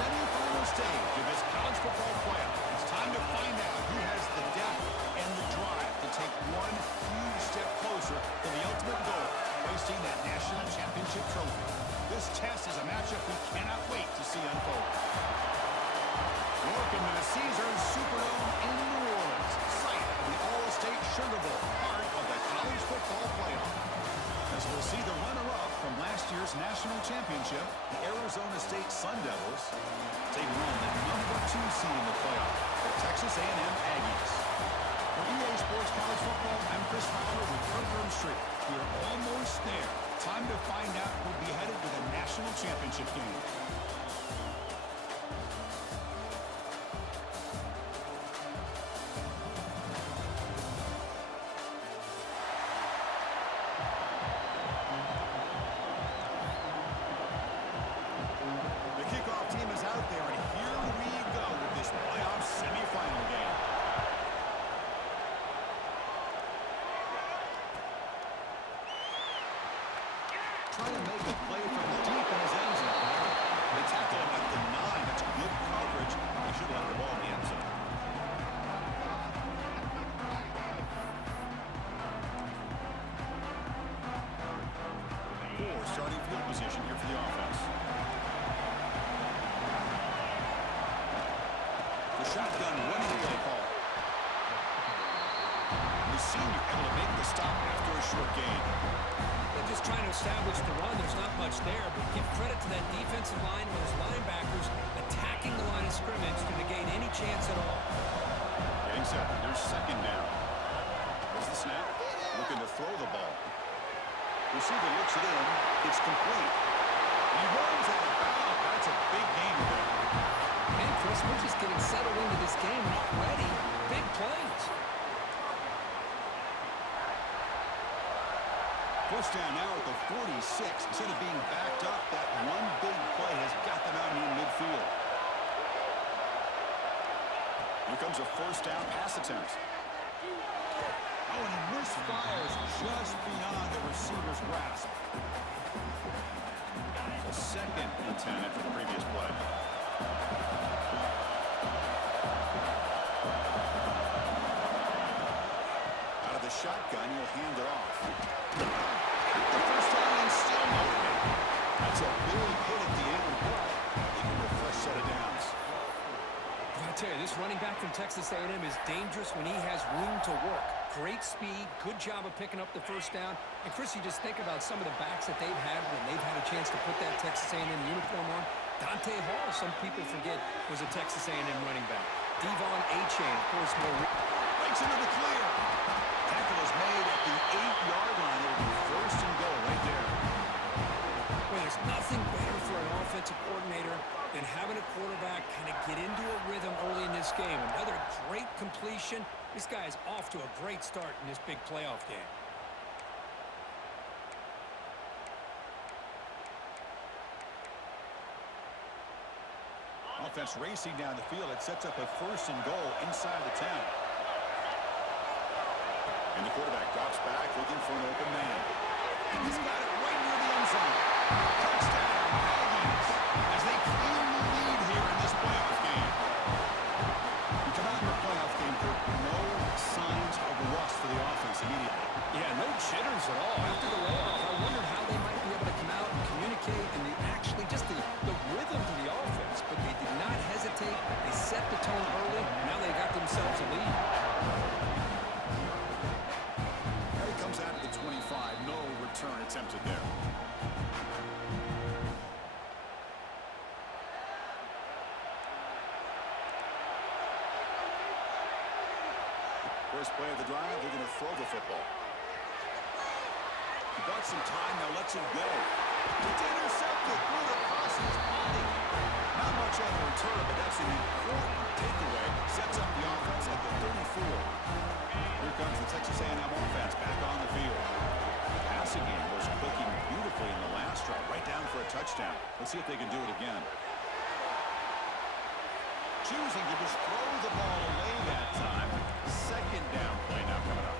semifinal stage of this college football playoff. It's time to find out who has the depth and the drive to take one huge step closer to the ultimate goal, hoisting that national championship trophy. This test is a matchup we cannot wait to see unfold. Welcome to the Caesars Superdome in New Orleans, site of the All-State Sugar Bowl, part of the college football playoff. As we'll see the runner-up from last year's national championship, the Arizona State Sun Devils, taking on the #2 seed in the playoff, the Texas A&M Aggies. For EA Sports College Football, I'm Chris Fowler with Kirk Herbstreit. We are almost there. Time to find out who'll be headed to the national championship game. Trying to make a play from deep in his end zone. They tackle him at the 9. That's good coverage. He should have left the ball in the end zone. Poor starting field position here for the offense. The shotgun running play call. The senior able to make the stop after a short gain. They're just trying to establish the run. There's not much there, but give credit to that defensive line and those linebackers attacking the line of scrimmage to negate any chance at all. Getting set. There's second down. There's the snap. Looking to throw the ball. Receiver looks it in. It's complete. He runs out of bounds. That's a big gain there. And Chris, we're just getting settled into this game and already big plays. First down now at the 46. Instead of being backed up, that one big play has got them out near midfield. Here comes a first down pass attempt. Oh, and he misfires just beyond the receiver's grasp. A second and 10 after the previous play. Out of the shotgun, he'll hand it off. The first down and still moving. That's a big hit at the end, but they get a fresh set of downs. I tell you, this running back from Texas A&M is dangerous when he has room to work. Great speed, good job of picking up the first down. And Chris, you just think about some of the backs that they've had when they've had a chance to put that Texas A&M uniform on. Dante Hall, some people forget, was a Texas A&M running back. Devon Achane, of course, more. Breaks into the clear. Tackle is made at the 8-yard line. It'll be first and goal right there. Well, there's nothing better for an offensive coordinator than having a quarterback kind of get into a rhythm early in this game. Another great completion. This guy is off to a great start in this big playoff game. Offense racing down the field. It sets up a first and goal inside the 10. And the quarterback drops back looking for an open man. And he's got it right near the end zone. Touchdown, Aggies, as they claim the lead here in this playoff game. You come out in the playoff game, no signs of rust for the offense immediately. Yeah, no jitters at all. After the layoff, I wondered how they might be able to come out and communicate and actually just the rhythm to the offense. But they did not hesitate. They set the tone early. Now they got themselves a lead. He comes out of the 25. No return attempted there. First play of the drive, they're going to throw the football. He got some time, now lets him go. It's intercepted through the cross his body. Not much on the return, but that's an important takeaway. Sets up the offense at the 34. Here comes the Texas A&M offense back on the field. The passing game was clicking beautifully in the last drive, right down for a touchdown. Let's see if they can do it again. Choosing to just throw the ball away that time. Second down play now coming up.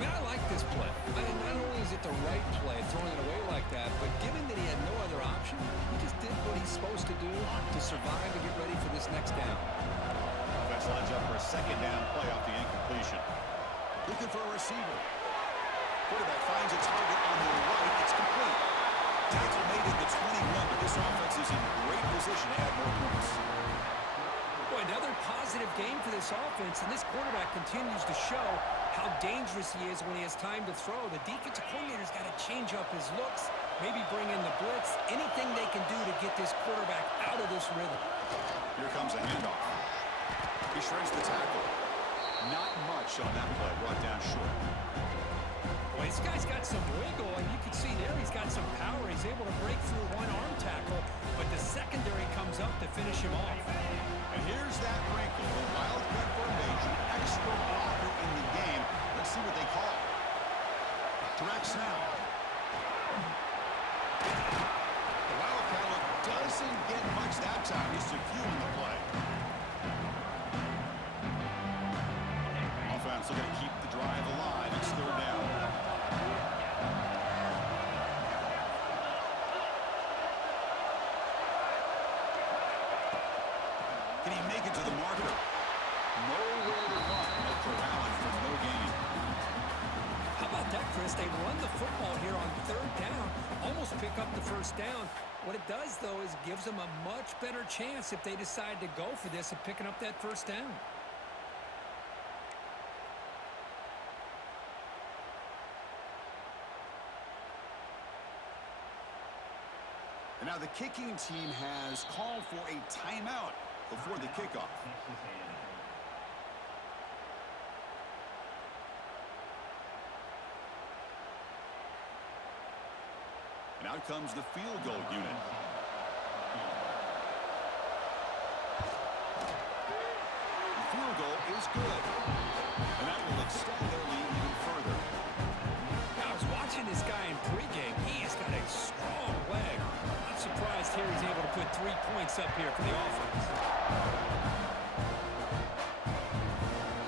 Man, I like this play. Not only is it the right play, throwing it away like that, but given that he had no other option, he just did what he's supposed supposed to do to survive and get ready for this next down. Offense lines up for a second down play off the incompletion. Looking for a receiver. Quarterback finds a target on the right. It's complete. Tackle made at the 21, but this offense is in great position to add more points. Boy, another positive game for this offense, and this quarterback continues to show how dangerous he is when he has time to throw. The defensive coordinator's got to change up his looks, maybe bring in the blitz, anything they can do to get this quarterback out of this rhythm. Here comes a handoff. He shreds the tackle. Not much on that play, brought down short. Well, this guy's got some wiggle, and you can see there he's got some power. He's able to break through one arm tackle, but the secondary comes up to finish him off. And here's that wrinkle, the Wildcat formation, extra blocker in the game. Let's see what they call. Direct snap. The Wildcat look doesn't get much that time, just a few in the play. Offense looking to keep the drive alive. It's third down. Can he make it to the marker? Nowhere to run after Allen for no gain. How about that, Chris? They run the football here on third down, almost pick up the first down. What it does, though, is it gives them a much better chance if they decide to go for this of picking up that first down. And now the kicking team has called for a timeout before the kickoff. And out comes the field goal unit. The field goal is good. And that will extend their lead even further. I was watching this guy in pregame. He has got a strong leg. I'm surprised here he's able to put 3 points up here for the offense.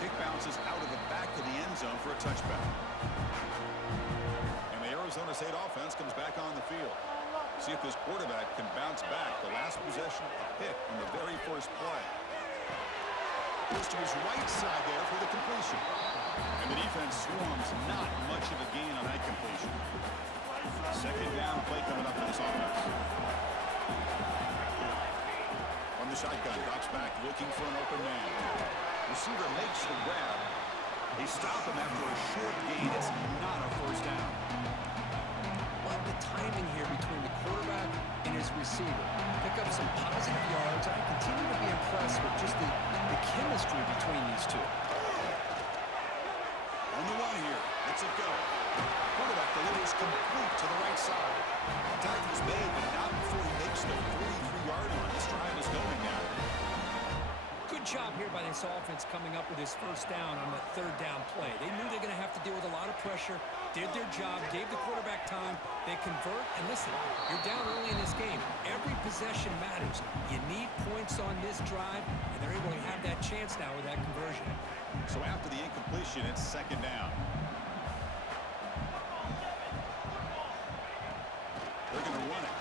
Kick bounces out of the back of the end zone for a touchback. And the Arizona State offense comes back on the field. See if this quarterback can bounce back. The last possession, a pick on the very first play. Goes to his right side there for the completion. And the defense swarms not much of a gain on that completion. Second down play coming up for this offense. From the shotgun, drops back, looking for an open man. Receiver makes the grab. They stop him after a short gain. It's not a first down. Love the timing here between the quarterback and his receiver. Pick up some positive yards. I continue to be impressed with just the chemistry between these two. On the run here. Lets it go. Quarterback delivers complete to the right side. Tackle's made, but not before he makes the 43-yard line. This drive is going now. Good job here by this offense coming up with his first down on the third down play. They knew they're going to have to deal with a lot of pressure, did their job, gave the quarterback time. They convert, and listen, you're down early in this game. Every possession matters. You need points on this drive, and they're able to have that chance now with that conversion. So after the incompletion, it's second down. They're going to run it.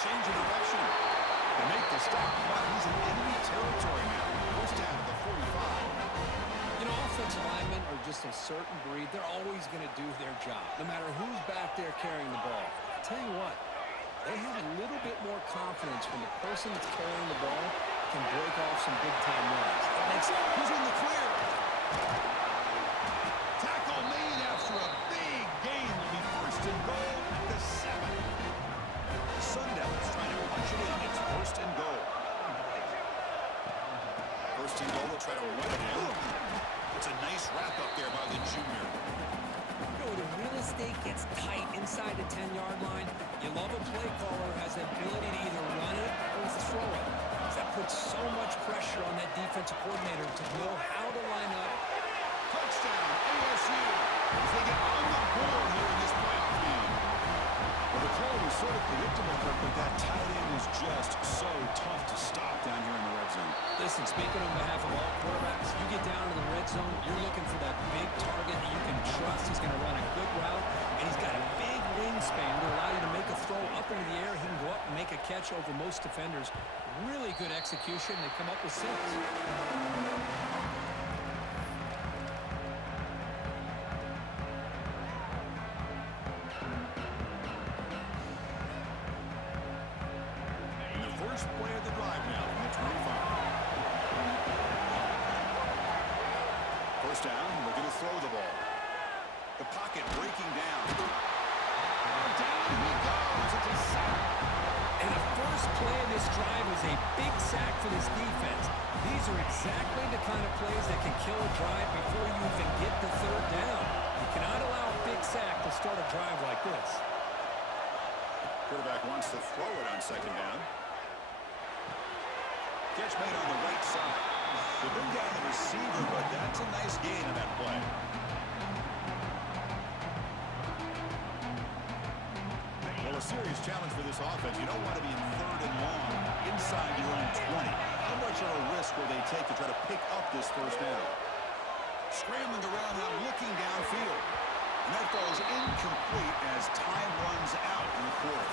Change of direction. They make the stop, but he's in enemy territory now. First down to the 45. You know, offensive linemen are just a certain breed. They're always going to do their job, no matter who's back there carrying the ball. I tell you what, they have a little bit more confidence when the person that's carrying the ball can break off some big-time runs. Who's in the clear? Tackle made after a big gain. Will be first and goal at the 7. The Sun Devils trying to punch it in. It's first and goal. First and goal, they'll try to run it in. It's a nice wrap up there by the junior. You know, the real estate gets tight inside the 10-yard line. You love a play caller who has the ability to either run it or throw it. That puts so much pressure on that defensive coordinator to know how to line up. Touchdown, ASU, as they get on the board here in this playoff game. Well, the call was sort of predictable, Kirk, but that tight end is just so tough to stop down here in the red zone. Listen, speaking on behalf of all quarterbacks, you get down to the red zone, you're looking for that big target that you can trust. He's going to run a good route, and he's got a big wingspan to allow you to make a throw up into the air. He can go up and make a catch over most defenders. Really good execution. They come up with 6. First play of the drive now from the 25. First down, looking to throw the ball. The pocket breaking down. Down he goes. It's a sack. And the first play of this drive is a big sack for this defense. These are exactly the kind of plays that can kill a drive before you even get the 3rd down. You cannot allow a big sack to start a drive like this. Quarterback wants to throw it on 2nd down. Catch made on the right side. They bring down the receiver, but that's a nice gain on that play. Well, a serious challenge for this offense. You don't want to be in 3rd and long inside your own 20. How much of a risk will they take to try to pick up this 1st down? Scrambling around now, looking downfield. And that ball is incomplete as time runs out in the quarter.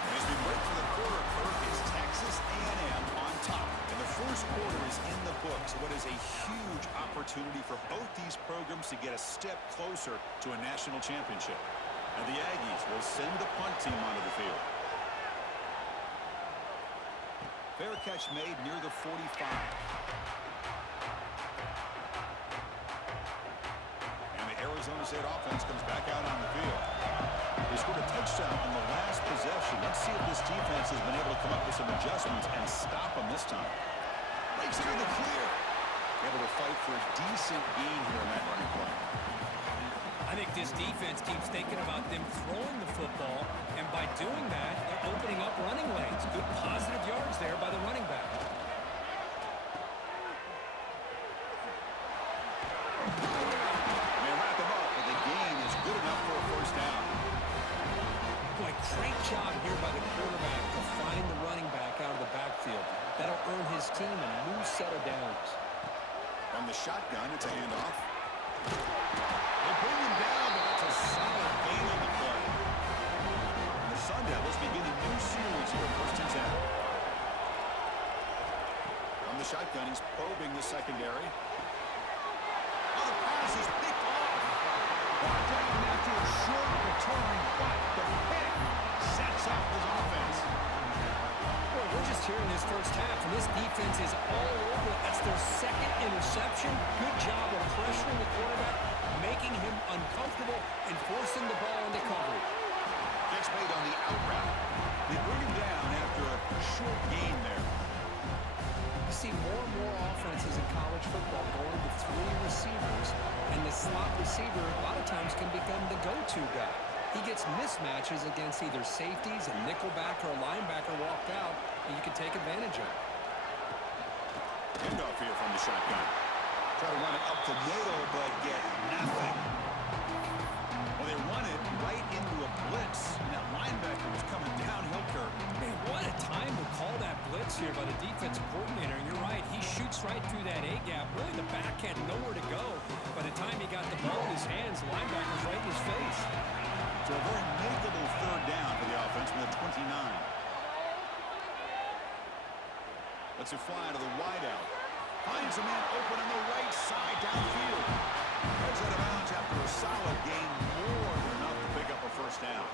And as we break for the quarter, Kirk, it's Texas A&M on top. And the first quarter is in the books. What is a huge opportunity for both these programs to get a step closer to a national championship. And the Aggies will send the punt team onto the field. Fair catch made near the 45. And the Arizona State offense comes back out on the field. They scored a touchdown on the last possession. Let's see if this defense has been able to come up with some adjustments and stop them this time. Breaks it in the clear. Able to fight for a decent gain here in that running play. I think this defense keeps thinking about them throwing the football, and by doing that, they're opening up running lanes. Good positive yards there by the running back. They wrap him up, but the gain is good enough for a 1st down. Boy, great job here by the quarterback to find the running back out of the backfield. That'll earn his team a new set of downs. From the shotgun, it's a handoff. They bring him down, but that's a solid gain on the play. And the Sun Devils begin a new series here, 1st and 10. From the shotgun, he's probing the secondary. Oh, the pass is picked off. Brought down after a short return, but the pick sets up his offense. Boy, we're just here in this first half, and this defense is all over it. That's their 2nd interception. Good job of pressuring the quarterback, making him uncomfortable, and forcing the ball into coverage. Gets made on the out route. They bring him down after a short gain there. You see more and more offenses in college football going to 3 receivers, and the slot receiver a lot of times can become the go-to guy. He gets mismatches against either safeties, a nickelback, or a linebacker walked out, and you can take advantage of it. Handoff here from the shotgun. Try to run it up the middle, but get nothing. Well, they run it right into a blitz, and that linebacker was coming downhill curve. Man, what a time to call that blitz here by the defensive coordinator. And you're right, he shoots right through that A-gap. Really, the back had nowhere to go. By the time he got the ball in his hands, the linebacker's right in his face. So a very makeable 3rd down for the offense from the 29. Lets it fly to the wideout. Finds a man open on the right side downfield. Heads out of bounds after a solid gain, more than enough to pick up a 1st down.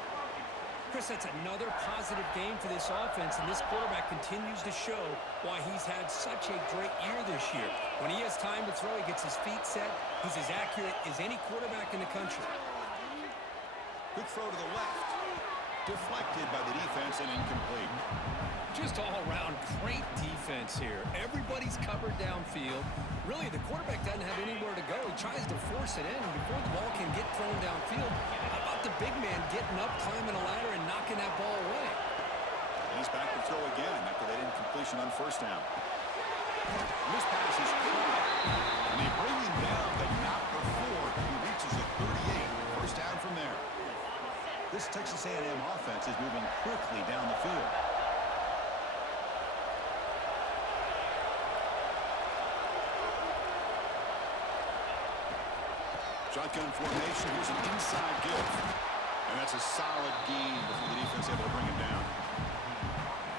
Chris, that's another positive game for this offense, and this quarterback continues to show why he's had such a great year this year. When he has time to throw, he gets his feet set. He's as accurate as any quarterback in the country. Quick throw to the left. Deflected by the defense and incomplete. Just all around great defense here. Everybody's covered downfield. Really, the quarterback doesn't have anywhere to go. He tries to force it in before the ball can get thrown downfield. How about the big man getting up, climbing a ladder, and knocking that ball away? He's back to throw again after that incompletion on 1st down. This pass is caught. And they bring him down, but not before he reaches the 38. 1st down from there. This Texas A&M offense is moving quickly down the field. Shotgun formation. Here's an inside give. And that's a solid gain before the defense able to bring him down.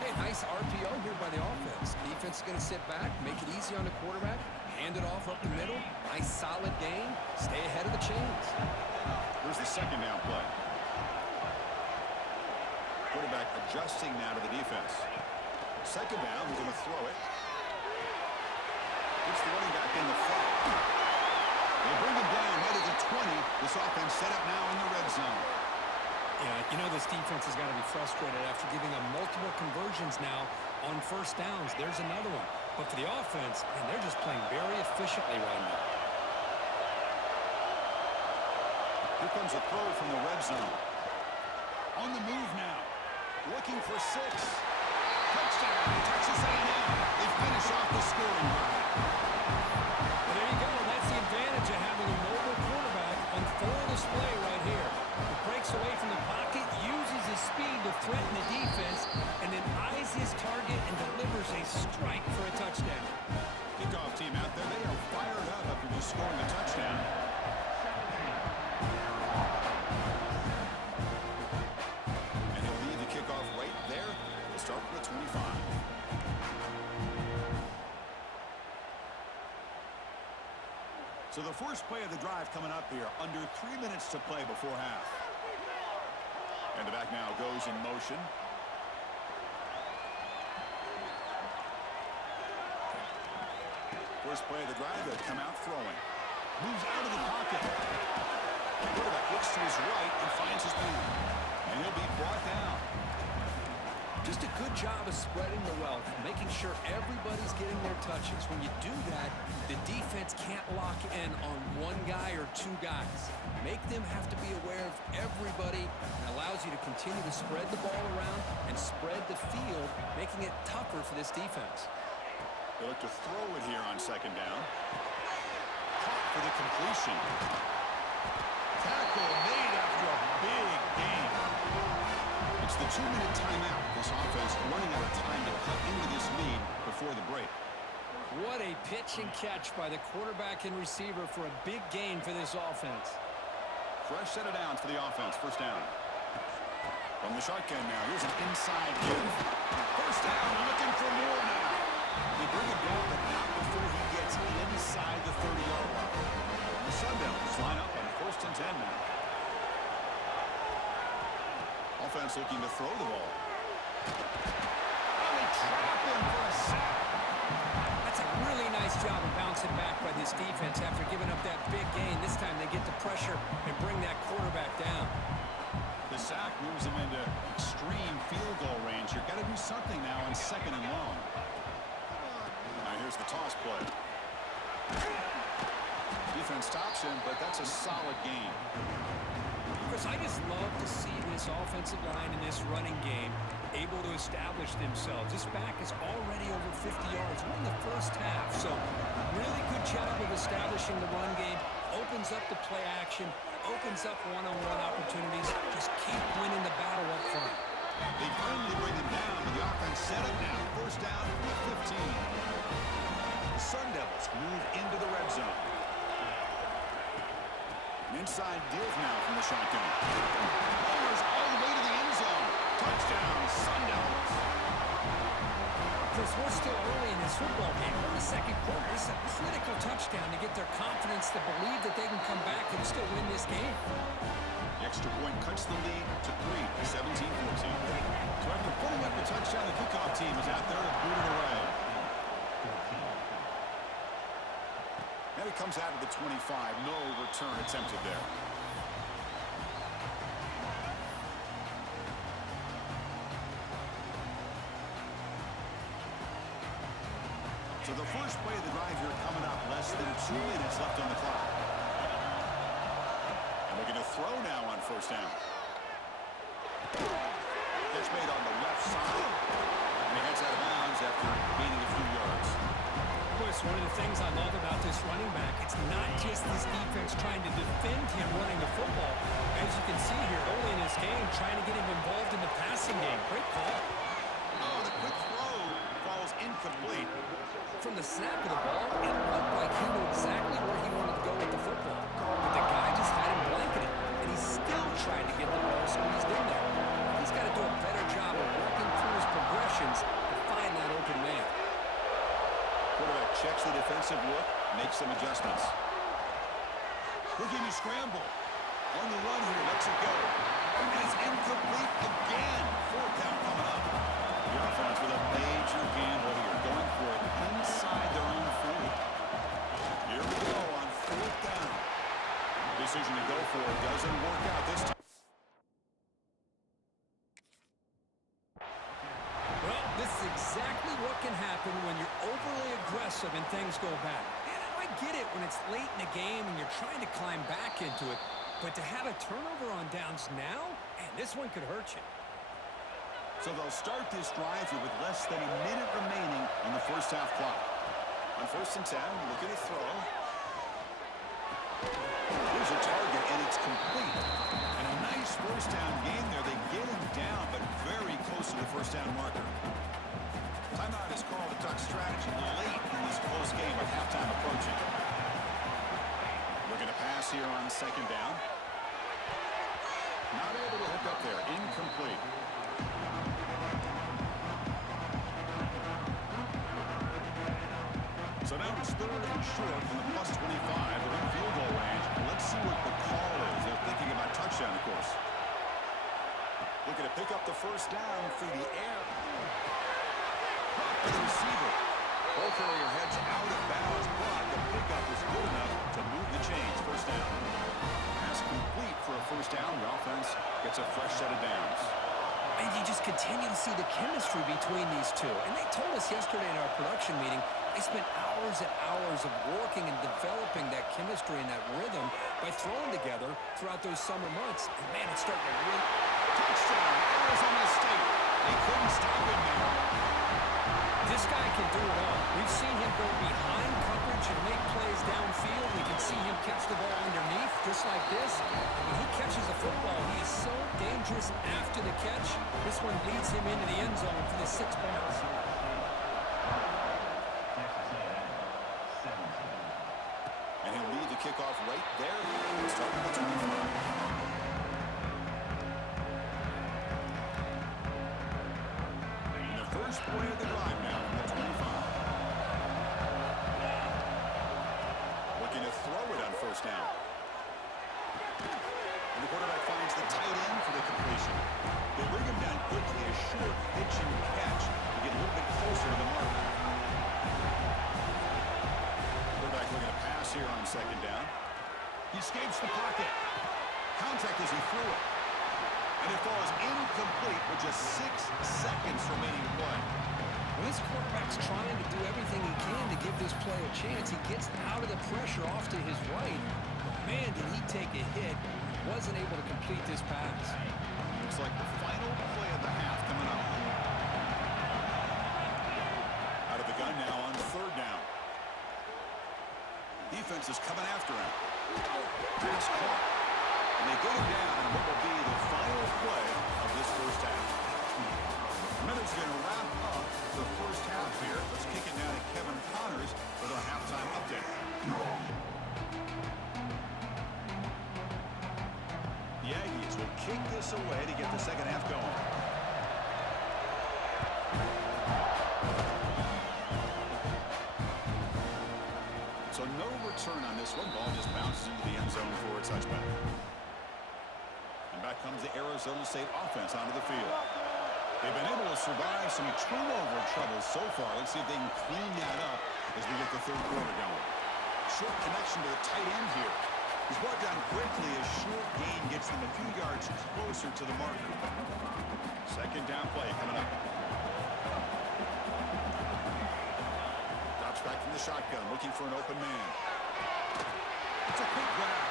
Hey, nice RPO here by the offense. Defense is going to sit back, make it easy on the quarterback, hand it off up the middle. Nice solid gain. Stay ahead of the chains. Here's the second down play. Quarterback adjusting now to the defense. Second down, we're going to throw it. It's the running back in the front. They bring him down right at the 20. This offense set up now in the red zone. Yeah, you know this defense has got to be frustrated after giving them multiple conversions now on first downs. There's another one. But for the offense, man, they're just playing very efficiently right now. Here comes a throw from the red zone. On the move now. Looking for 6. Touchdown, Texas A&M. They finish off the scoring drive. Well, there you go. That's the advantage of having a mobile quarterback on full display right here. He breaks away from the pocket, uses his speed to threaten the defense, and then eyes his target and delivers a strike for a touchdown. Kickoff team out there, they are fired up after just scoring a touchdown. And he'll lead the kickoff right there. We'll start with the 25. So the first play of the drive coming up here, under 3 minutes to play before half. And the back now goes in motion. First play of the drive, they'll come out throwing. Moves out of the pocket. Quarterback looks to his right and finds his man. And he'll be brought down. Just a good job of spreading the wealth, making sure everybody's getting their touches. When you do that, the defense can't lock in on one guy or 2 guys. Make them have to be aware of everybody, and allows you to continue to spread the ball around and spread the field, making it tougher for this defense. They look to throw it here on second down. Caught for the completion. Tackle made after a big gain. It's the 2-minute timeout. This offense running out of time to cut into this lead before the break. What a pitch and catch by the quarterback and receiver for a big gain for this offense. Fresh set of downs for the offense. First down. From the shotgun now. Here's an inside give. First down. Looking for more now. They bring him down, but not before he gets inside the 30-yard line. The Sun Devils line up on 1st and 10 now. Offense looking to throw the ball. And they trap him for a sack. That's a really nice job of bouncing back by this defense after giving up that big gain. This time they get the pressure and bring that quarterback down. The sack moves him into extreme field goal range. You've got to do something now on 2nd and long. Now here's the toss play. Defense stops him, but that's a solid gain. Chris, I just love to see this offensive line in this running game able to establish themselves. This back is already over 50 yards. We're in the first half, so really good job of establishing the run game. Opens up the play action, opens up one-on-one opportunities. Just keep winning the battle up front. They finally bring him down, but the offense set up now. First down from the 15. The Sun Devils move into the red zone. An inside give now from the shotgun. Fires all the way to the end zone. Touchdown, Sun Devils. Chris, we're still early in this football game. We're in the second quarter. This is a critical touchdown to get their confidence to believe that they can come back and still win this game. The extra point cuts the lead to 3, 17-14. So after pulling up the touchdown, the kickoff team is out there to boot it away. And it comes out of the 25. No return attempted there. So the first play of the drive here coming up. Less than 2 minutes left on the clock. And they're going to throw now on first down. Catch made on the left side. And he heads out of bounds after gaining a few yards. Chris, one of the things I love about this running back, it's not just this defense trying to defend him running the football. As you can see here early in this game, trying to get him involved in the passing game. Great call. Oh, the quick throw falls incomplete. From the snap of the ball, it looked like he knew exactly where he wanted to go with the football. But the guy just had him blanketed, and he he's still trying to get the ball squeezed in there. He's got to do a better job of working through his progressions to find that open man. Quarterback checks the defensive look, makes some adjustments. Looking to scramble. On the run here, lets it go. And it's incomplete again. Fourth down coming up. The offense with a major gamble here, going for it inside their own 40. Here we go on fourth down. Decision to go for it doesn't work out this time. Well, this is exactly what can happen when you're overly aggressive and things go bad. And I get it when it's late in the game and you're trying to climb back into it. But to have a turnover on downs now, man, this one could hurt you. So they'll start this drive here with less than a minute remaining on the first half clock. On 1st and 10, looking to throw. Here's a target, and it's complete. And a nice first down gain there. They get him down, but very close to the first down marker. Timeout is called to talk strategy late in this close game with halftime approaching. Looking to pass here on 2nd down. Not able to hook up there. Incomplete. So now it's 3rd and short from the +25. They're in field goal range. Let's see what the call is. They're thinking about touchdown, of course. Looking to pick up the first down through the air. Caught by the receiver. Ball carrier heads out of bounds, but the pickup is good enough to move the chains. First down. Pass complete for a first down. The offense gets a fresh set of downs. And you just continue to see the chemistry between these two. And they told us yesterday in our production meeting, they spent hours and hours of working and developing that chemistry and that rhythm by throwing together throughout those summer months. And man, it's starting to really... Touchdown, Arizona State. They couldn't stop him there. This guy can do it all. We've seen him go behind coverage and make plays downfield. We can see him catch the ball underneath, just like this. When he catches the football, he is so dangerous after the catch. This one leads him into the end zone for the 6 points. And he'll lead the kickoff right there. Starting the 25. First play of the drive now from the 25. Looking to throw it on first down. And the quarterback finds the tight end for the completion. They bring him down quickly, a short pitch and catch to get a little bit closer to the mark. Quarterback looking to pass here on 2nd down. He escapes the pocket. Contact as he threw it. And it falls incomplete with just 6 seconds remaining to play. Well, this quarterback's trying to do everything he can to give this play a chance. He gets out of the pressure off to his right. But man, did he take a hit. Wasn't able to complete this pass. Looks like the final play of the half coming up. Out of the gun now on 3rd down. Defense is coming after him. It's caught. And they get him down on what will be the final play of this first half. Minutes going to wrap up the first half here. Let's kick it now to Kevin Connors with our halftime update. The Aggies will kick this away to get the second half going. So no return on this one. Ball just bounces into the end zone for a touchback. And back comes the Arizona State offense onto the field. They've been able to survive some turnover troubles so far. Let's see if they can clean that up as we get the 3rd quarter going. Short connection to the tight end here. He's brought down quickly. A short gain gets them a few yards closer to the marker. 2nd down play coming up. Drops back from the shotgun, looking for an open man. It's a quick grab.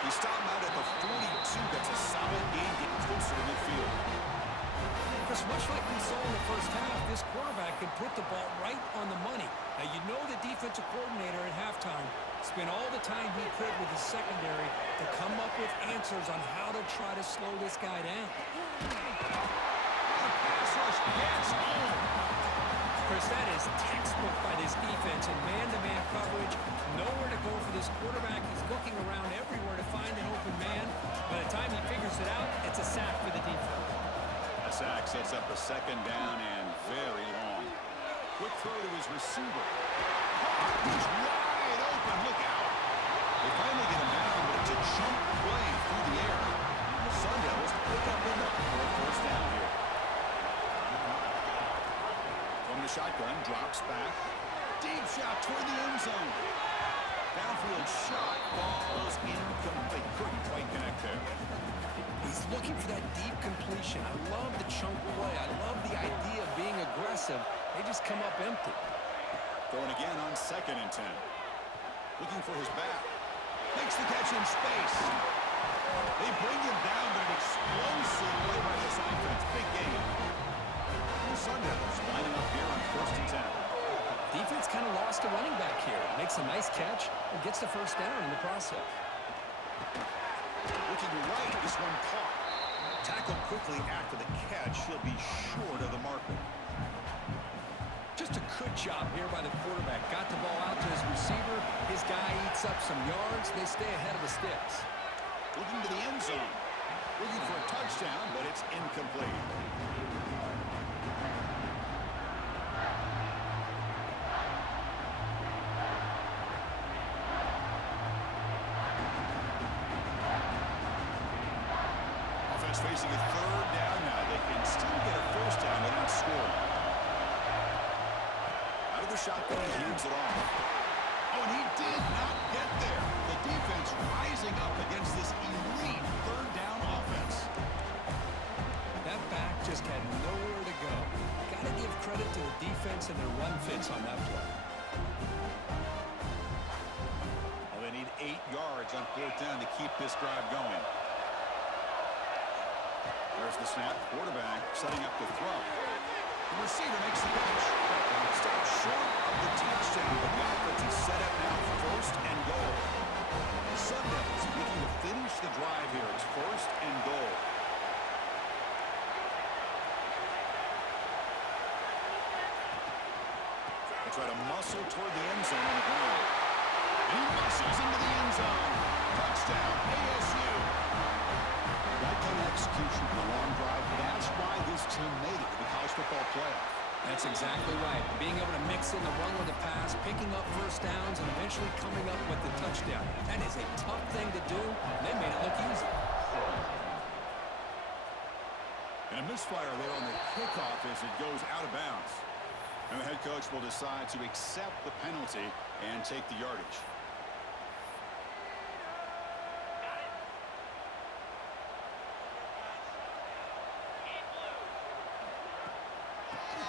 He stopped him out at the 42. That's a solid gain, getting closer to midfield. Because much like we saw in the first half, this quarterback can put the ball right on the money. Now, you know the defensive coordinator at halftime spent all the time he could with his secondary to come up with answers on how to try to slow this guy down. The pass rush gets home. Chris, that is textbook by this defense in man-to-man coverage. Nowhere to go for this quarterback. He's looking around everywhere to find an open man. By the time he figures it out, it's a sack for the defense. A sack sets up a second down and very long. Quick throw to his receiver. He's wide open. Look out. They finally get him down, but it's a jump play through the air. The Sun Devils pick up enough for a first down here. From the shotgun, drops back. Deep shot toward the end zone. Downfield shot falls incomplete. Couldn't quite connect there. He's looking for that deep completion. I love the chunk play. I love the idea of being aggressive. They just come up empty. Throwing again on 2nd and 10. Looking for his back. Makes the catch in space. They bring him down, but an explosive play by this offense. Big game. The Sun Devils lining up here on 1st and 10. Defense kind of lost a running back here. Makes a nice catch and gets the first down in the process. Looking right, this one caught. Tackled quickly after the catch. He'll be short of the marker. Just a good job here by the quarterback. Got the ball out to his receiver. His guy eats up some yards. They stay ahead of the sticks. Looking to the end zone. Looking for a touchdown, but it's incomplete. Offense facing a 3rd down now. They can still get a first down without scoring. Out of the shotgun, he hands it off. Oh, and he did not get there. The defense rising up against this elite 3rd down offense. That back just had nowhere to go. Got to give credit to the defense and their run fits on that play. Well, they need 8 yards on 4th down to keep this drive going. There's the snap. Quarterback setting up the throw. The receiver makes the catch. Stopped short of the touchdown, but the offense is set up now for 1st and goal. The Sun Devils looking to finish the drive here. It's 1st and goal. They try to muscle toward the end zone on the ground. And he muscles into the end zone. Touchdown, ASU. That kind of execution in a long drive, that's why this team made it to the college football playoff. That's exactly right. Being able to mix in the run with the pass, picking up first downs, and eventually coming up with the touchdown. That is a tough thing to do, and they made it look easy. And a misfire there on the kickoff as it goes out of bounds. And the head coach will decide to accept the penalty and take the yardage.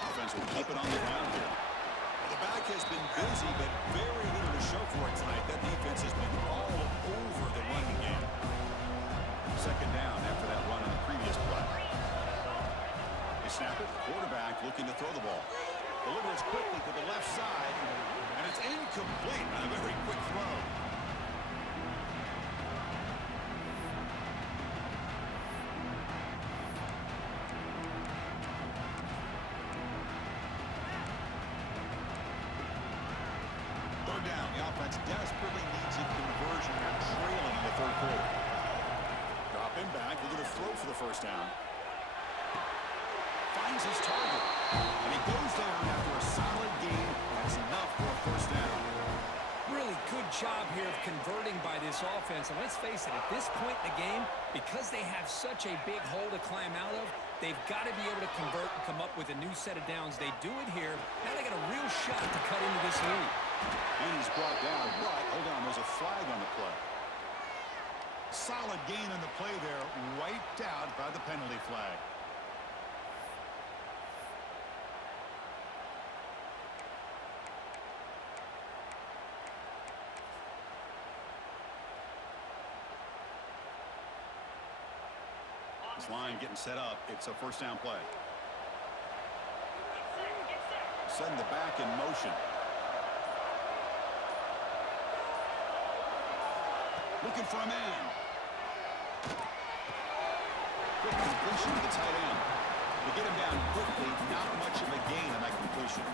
Offense will keep it on the ground here. Well, the back has been busy, but very little to show for it tonight. That defense has been all over the running game. 2nd down after that run on the previous play. They snap it. Quarterback looking to throw the ball. Delivers quickly to the left side, and it's incomplete on a very quick throw. Down. The offense desperately needs a conversion. They're trailing in the 3rd quarter. Drop him back. We're going to throw for the first down. Finds his target. And he goes down after a solid gain. That's enough for a first down. Really good job here of converting by this offense. And let's face it, at this point in the game, because they have such a big hole to climb out of, they've got to be able to convert and come up with a new set of downs. They do it here. Now they got a real shot to cut into this lead. And he's brought down, but hold on, there's a flag on the play. Solid gain on the play there, wiped out by the penalty flag. This line getting set up. It's a first down play. Setting the back in motion. Looking for a man. Quick completion to the tight end. To get him down quickly, not much of a gain on that completion.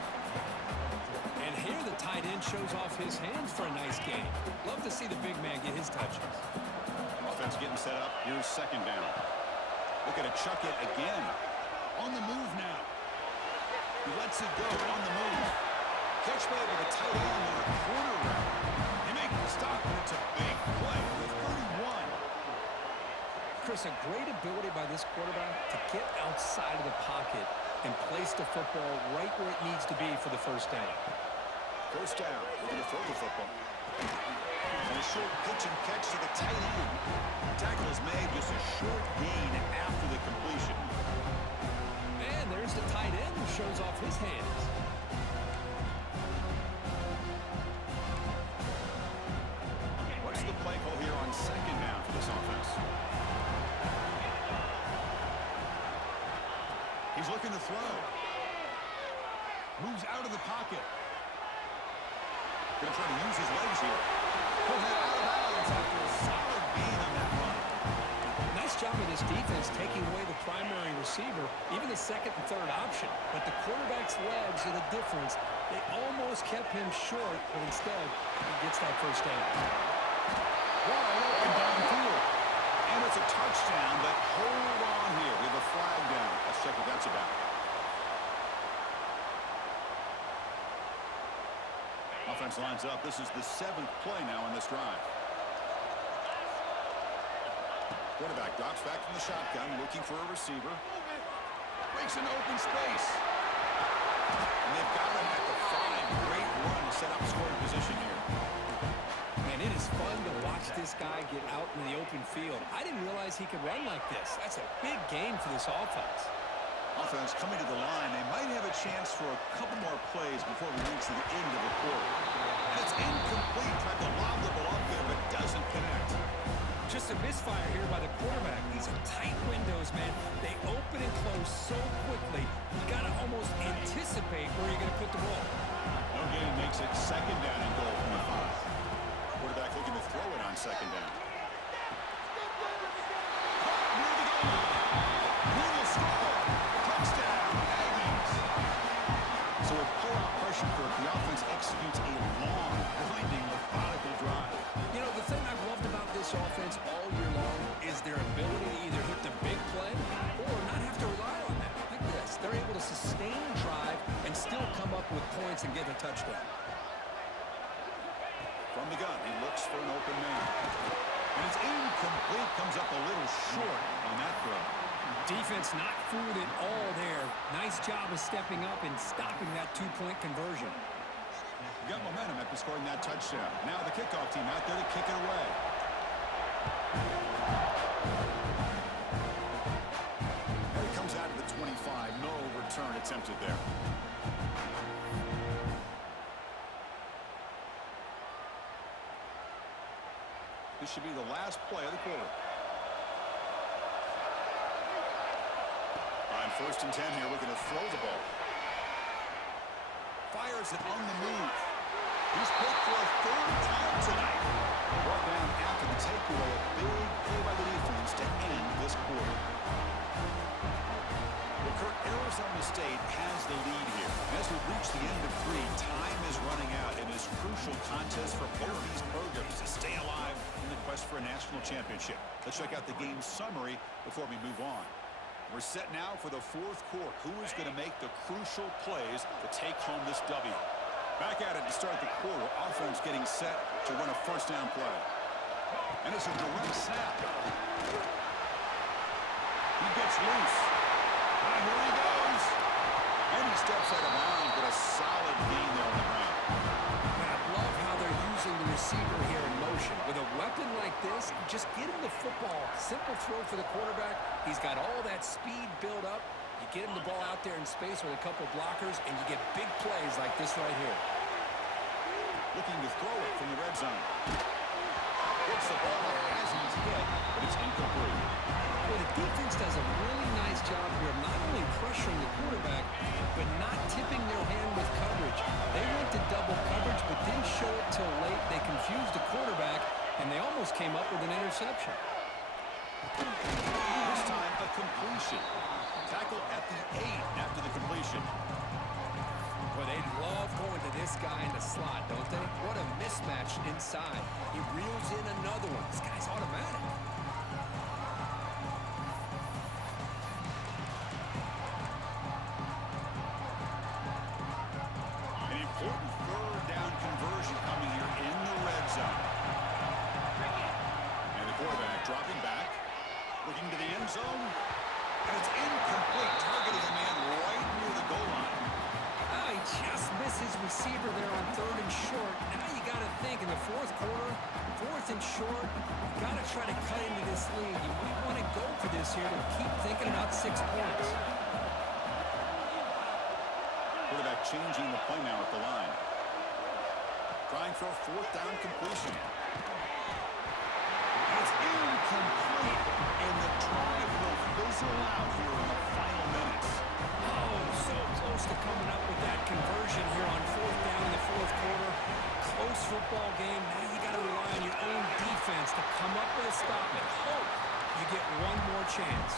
his hands for a nice game. Love to see the big man get his touches. Offense getting set up. Here's second down. Looking to chuck it again. On the move now. He lets it go on the move. Catch made with a tight end on a corner route. They make the stop, and it's a big play with 31. Chris, a great ability by this quarterback to get outside of the pocket and place the football right where it needs to be for the first down. First down. We're going to throw the football. And a short pitch and catch to the tight end. Tackle is made, just a short gain after the completion. And there's the tight end who shows off his hands. What's the play call here on second down for this offense? He's looking to throw. Moves out of the pocket. Going to try to use his legs here. He'll head out of bounds after a solid gain on that run. Nice job of this defense taking away the primary receiver, even the second and third option. But the quarterback's legs are the difference. They almost kept him short, but instead, he gets that first down. Wide open downfield. And it's a touchdown, but hold on here. We have a flag down. Let's check what that's about. Offense lines up. This is the 7th play now on this drive. Quarterback drops back from the shotgun, looking for a receiver. Breaks an open space. And they've got him at the 5. Great run to set up scoring position here. Man, it is fun to watch this guy get out in the open field. I didn't realize he could run like this. That's a big game for this offense. Offense coming to the line. They might have a chance for a couple more plays before we reach the end of the quarter. And it's incomplete. Tried to lob the ball up there, but doesn't connect. Just a misfire here by the quarterback. These are tight windows, man. They open and close so quickly. You got to almost anticipate where you're going to put the ball. No gain makes it second down and goal from the 5. Quarterback looking to throw it on second down. Near the goal line. Who will score? Touchdown, Aggies. So with pull-out pressure curve, the offense executes a long, winding, methodical drive. You know, the thing I've loved about this offense all year long is their ability to either hit the big play or not have to rely on that. Like this. They're able to sustain a drive and still come up with points and get a touchdown. From the gun, he looks for an open man. And it's incomplete, comes up a little short on that throw. Defense not fooled at all there. Nice job of stepping up and stopping that two-point conversion. Got momentum after scoring that touchdown. Now the kickoff team out there to kick it away. And it comes out of the 25. No return attempted there. This should be the last play of the quarter. On 1st and 10 here, looking to throw the ball. Fires it on the move. He's picked for a 3rd time tonight. Brought down after the takeaway. A big play by the defense to end this quarter. Well, Kirk, Arizona State has the lead here. As we reach the end of 3, time is running out in this crucial contest for both these programs to stay alive in the quest for a national championship. Let's check out the game summary before we move on. We're set now for the 4th quarter. Who is going to make the crucial plays to take home this W? Back at it to start the quarter. Offense getting set to run a 1st down play. And it's a direct snap. He gets loose. And here he goes. And he steps out of bounds, but a solid gain there on the ground. I love how they're using the receiver here in motion. With a weapon like this, just get him the football. Simple throw for the quarterback. He's got all that speed built up. You get him the ball out there in space with a couple blockers, and you get big plays like this right here. Looking to throw it from the red zone. Gets the ball up as he's hit, but it's incomplete. Well, the defense does a really nice job here, not only pressuring the quarterback, but not tipping their hand with coverage. They went to double coverage, but didn't show it till late. They confused the quarterback, and they almost came up with an interception. This time, a completion. Tackle at the 8 after the completion. Well, they love going to this this guy in the slot, don't they? What a mismatch inside. He reels in another one. This guy's automatic. An important third down conversion coming here in the red zone. And the quarterback dropping back, looking to the end zone. And it's incomplete, targeting a man right near the goal line. Oh, he just misses receiver there on 3rd and short. Now you got to think in the 4th quarter, 4th and short, you got to try to cut into this lead. You might want to go for this here to keep thinking about 6 points. Quarterback changing the play now at the line. Trying for a 4th down completion. It's incomplete, and the drive will fizzle out here in the final minutes. Oh, so close to coming up with that conversion here on 4th down in the 4th quarter. Close football game. Now you got to rely on your own defense to come up with a stop and hope you get one more chance.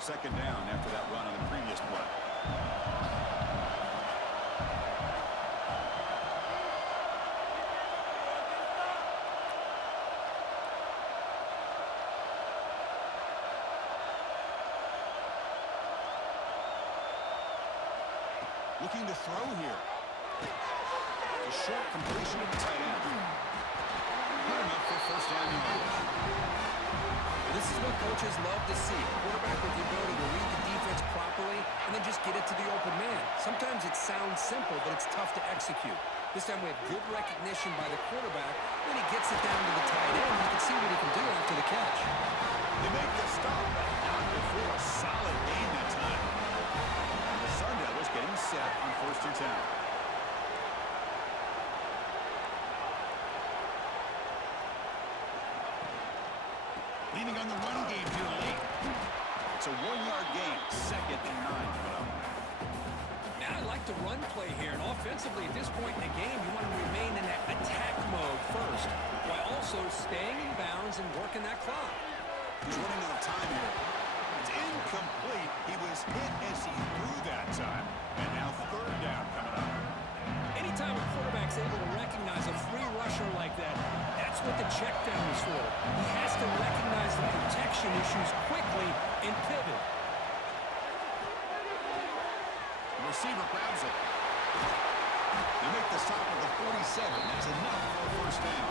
Second down after that run on the previous play. Looking to throw here. A short completion of the tight end. Good enough for 1st down yardage. This is what coaches love to see. A quarterback with the ability to read the defense properly and then just get it to the open man. Sometimes it sounds simple, but it's tough to execute. This time we have good recognition by the quarterback. When he gets it down to the tight end, you can see what he can do after the catch. They make the stop, but not before a solid gain that time. And the Sun Devils getting set on 1st and 10. Leaning on the run game here late. It's a 1-yard gain. 2nd and 9 coming up. Now I like the run play here. And offensively, at this point in the game, you want to remain in that attack mode first, while also staying in bounds and working that clock. He's running out of time here. It's incomplete. He was hit as he threw that time. And now 3rd down coming up. Anytime a quarterback's able to recognize a free rusher like that, that's what the check down is for. He has to recognize the protection issues quickly and pivot. The receiver grabs it. They make the stop at the 47. That's enough for a 1st down.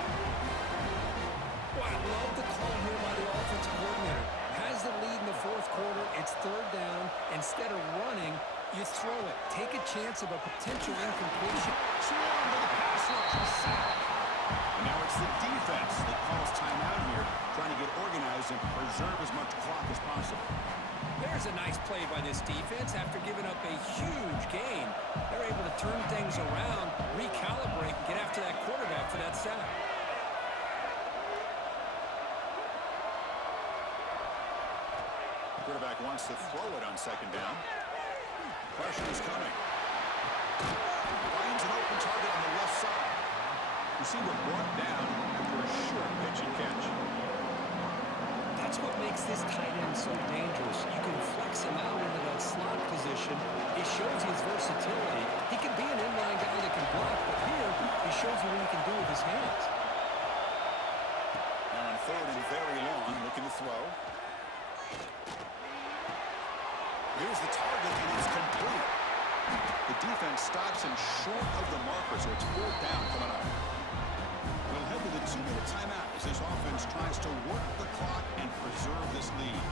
Well, I love the call here by the offensive coordinator. Has the lead in the 4th quarter. It's 3rd down. Instead of running, you throw it. Take a chance of a potential incompletion. Swarm to the pass rush. Sack. Now it's the defense that calls timeout here, trying to get organized and preserve as much clock as possible. There's a nice play by this defense. After giving up a huge gain, they're able to turn things around, recalibrate, and get after that quarterback for that sack. Quarterback wants to throw it on 2nd down. Pressure is coming. Finds an open target on the left side. Receiver brought down after a short pitch and catch. That's what makes this tight end so dangerous. You can flex him out into that slot position. It shows his versatility. He can be an inline guy that can block, but here he shows you what he can do with his hands. Now on 3rd and very long, looking to throw. Here's the target, and it's complete. The defense stops him short of the marker, so it's 4th down coming up. We'll head to the 2-minute timeout as this offense tries to work the clock and preserve this lead.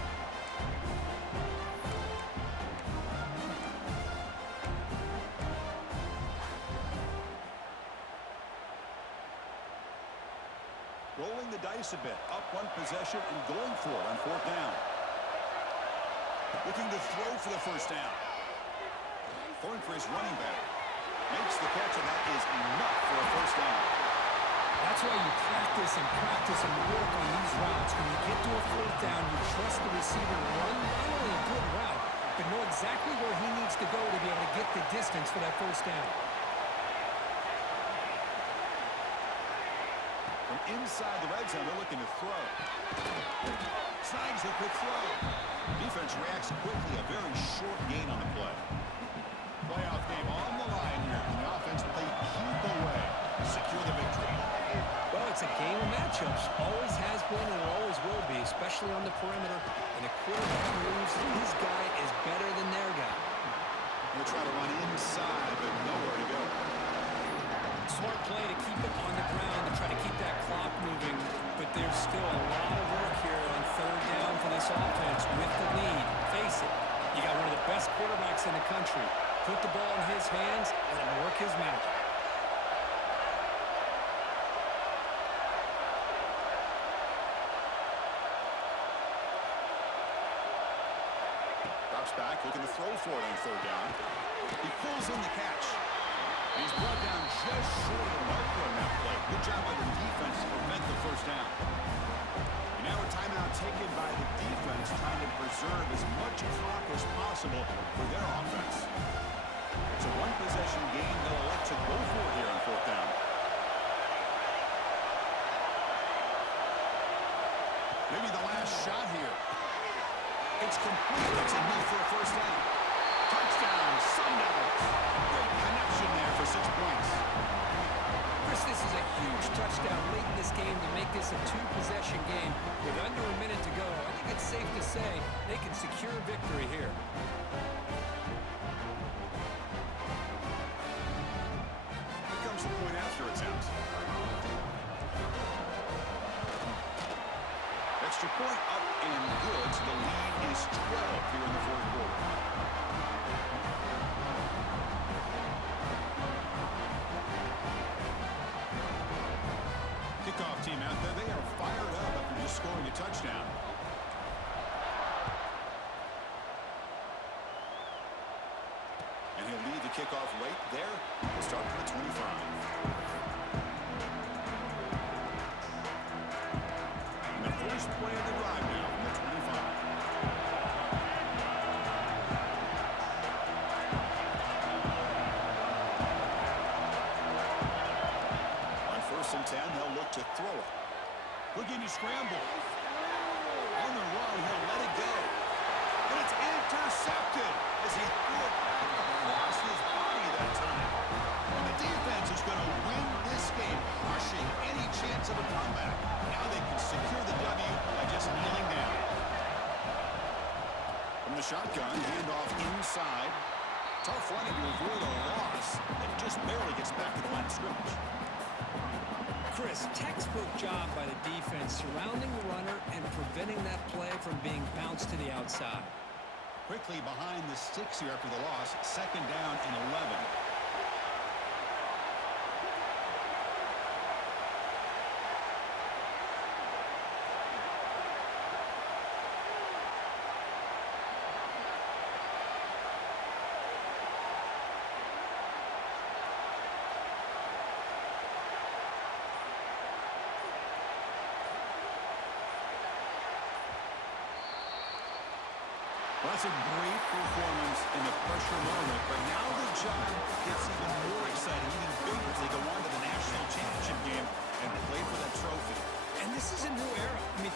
Rolling the dice a bit, up one possession and going for it on 4th down. Looking to throw for the 1st down. Throwing for his running back. Makes the catch, and that is enough for a 1st down. That's why you practice and work on these routes. When you get to a 4th down, you trust the receiver to run not only a good route, but know exactly where he needs to go to be able to get the distance for that 1st down. From inside the red zone, they're looking to throw. It's not the quick throw. Defense reacts quickly. A very short gain on the play. Playoff game on the line here. And the offense played keep away. Secure the victory. Well, it's a game of matchups. Always has been and it always will be, especially on the perimeter. And the quarterback believes his guy is better than their guy. They'll try to run inside, but nowhere to go. Smart play to keep it on the ground and try to keep that clock moving. But there's still a lot of work here on third down for this offense with the lead. Face it, you got one of the best quarterbacks in the country. Put the ball in his hands, let him work his magic. Drops back, looking to throw for it on third down. He pulls in the catch. He's brought down just short of the marker on that play. Good job by the defense to prevent the first down. And now a timeout taken by the defense, trying to preserve as much clock as possible for their offense. It's a one-possession game. They'll elect to go for it here on fourth down. Maybe the last shot here. It's complete. It's enough for a first down. Touchdown, Sun Devils. Great connection there for 6 points. Chris, this is a huge touchdown late in this game to make this a two-possession game with under a minute to go. I think it's safe to say they can secure victory here. Here comes the point after attempt. Extra point up and good, so the lead is 12 here in the fourth quarter. Kickoff team out there, they are fired up after just scoring a touchdown. And he'll lead the kickoff right there. We'll start from the 25. First play of the drive now from the 25. On 1st and 10, they'll look to throw it. Looking to scramble. On the run, he'll let it go. And it's intercepted as he threw it back across his body that time. And the defense is going to win this game, crushing any chance of a comeback. Now they can secure the W by just kneeling down. From the shotgun, handoff inside. Tough running to avoid a loss. And just barely gets back to the line of scrimmage. Chris, textbook job by the defense surrounding the runner and preventing that play from being bounced to the outside. Quickly behind the sticks here after the loss. 2nd down and 11. Well, that's a great performance in the pressure moment, but now the job gets even more exciting, even bigger as they go on to the national championship game and play for that trophy. And this is a new era. I mean,